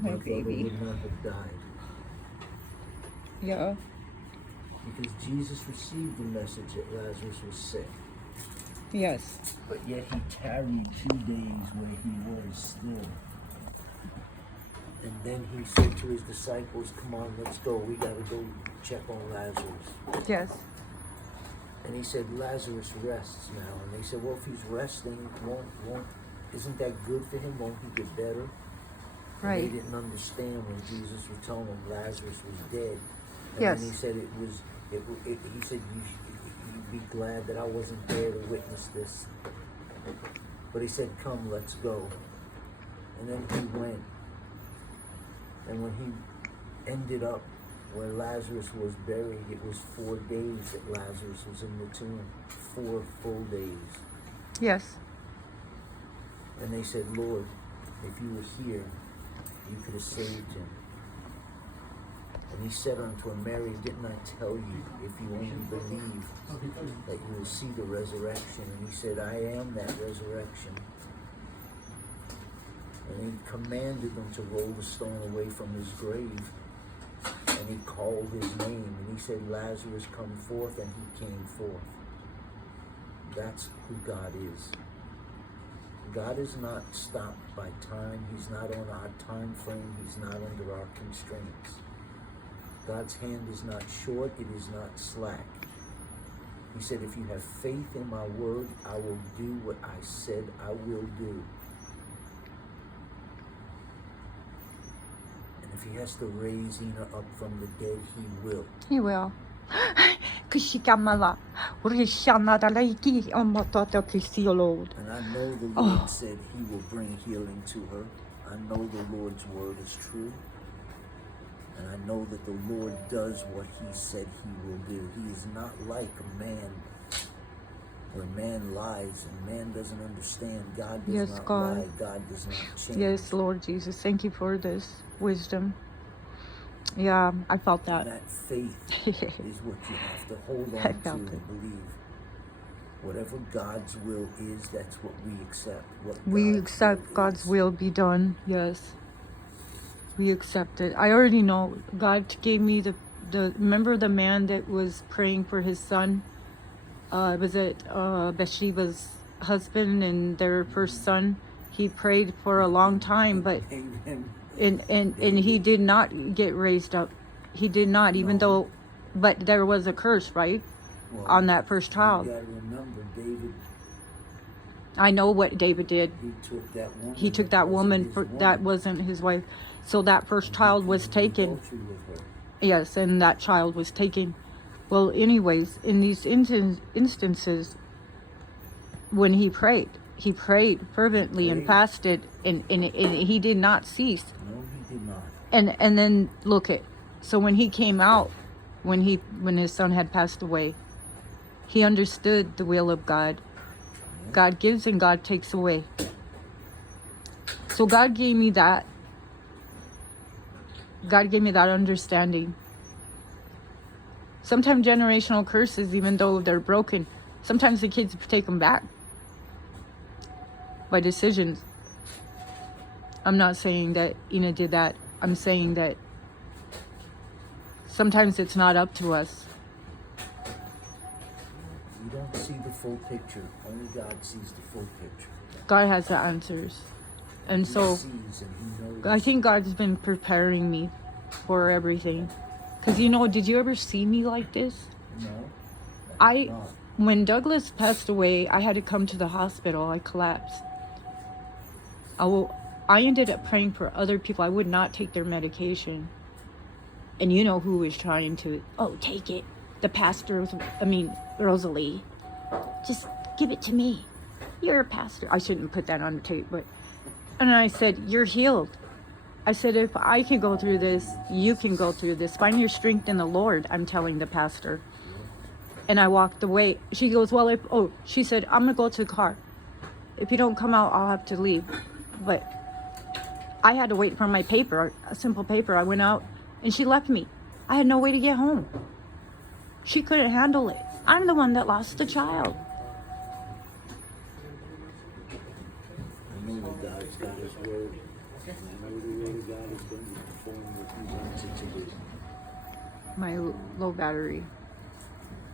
My brother baby. would not have died. Yeah. Because Jesus received the message that Lazarus was sick. Yes. But yet he tarried 2 days where he was still. And then he said to his disciples, come on, let's go. We got to go check on Lazarus. Yes. And he said, Lazarus rests now. And they said, well, if he's resting, isn't that good for him? Won't he get better? Right. And they didn't understand when Jesus was telling them Lazarus was dead. And Yes. then he said he said, you'd be glad that I wasn't there to witness this. But he said, come, let's go. And then he went. And when he ended up where Lazarus was buried, it was 4 days that Lazarus was in the tomb. 4 full days. Yes. And they said, Lord, if you were here, you could have saved him. And he said unto him, Mary, didn't I tell you, if you only believe, that you will see the resurrection? And he said, I am that resurrection. And he commanded them to roll the stone away from his grave. And he called his name. And he said, Lazarus, come forth. And he came forth. That's who God is. God is not stopped by time. He's not on our time frame. He's not under our constraints. God's hand is not short. It is not slack. He said, if you have faith in my word, I will do what I said I will do. And if he has to raise Ina up from the dead, he will. He will. Kushikamala. Urishanadalaiki Omototo Kisiolod. And I know the Lord said he will bring healing to her. I know the Lord's word is true. And I know that the Lord does what he said he will do. He is not like a man where man lies and man doesn't understand. God does not lie. God does not change. Yes, Lord Jesus. Thank you for this wisdom. Yeah, I felt that. And that faith is what you have to hold on to and believe. Whatever God's will is, that's what we accept. We accept God's will be done. Yes. We accept it. I already know. God gave me the remember the man that was praying for his son? Was it Bathsheba's husband and their first son? He prayed for a long time, but and he did not get raised up. He did not, even though, but there was a curse, right? On that first child. You gotta remember, David. I know what David did. He took that woman. That wasn't his wife. So that first child was taken. Yes, and that child was taken. Well, anyways, in these instances, when he prayed fervently and fasted, and he did not cease. No, he did not. And then look at, so when he came out, when his son had passed away, he understood the will of God. God gives and God takes away. So God gave me that. God gave me that understanding. Sometimes generational curses, even though they're broken, sometimes the kids take them back by decisions. I'm not saying that Ina did that. I'm saying that sometimes it's not up to us. You don't see the full picture. Only God sees the full picture. God has the answers. And so I think God's been preparing me for everything. Because, did you ever see me like this? No. When Douglas passed away, I had to come to the hospital. I collapsed. I ended up praying for other people. I would not take their medication. And you know who was trying to, take it. The pastor, Rosalie. Just give it to me. You're a pastor. I shouldn't put that on the tape, but... And I said, you're healed. I said, if I can go through this, you can go through this. Find your strength in the Lord, I'm telling the pastor. And I walked away. She goes, she said, I'm going to go to the car. If you don't come out, I'll have to leave. But I had to wait for my paper, a simple paper. I went out and she left me. I had no way to get home. She couldn't handle it. I'm the one that lost the child. I know that God's got his word. I know the word of God is going to perform what He wants it to do. My low battery.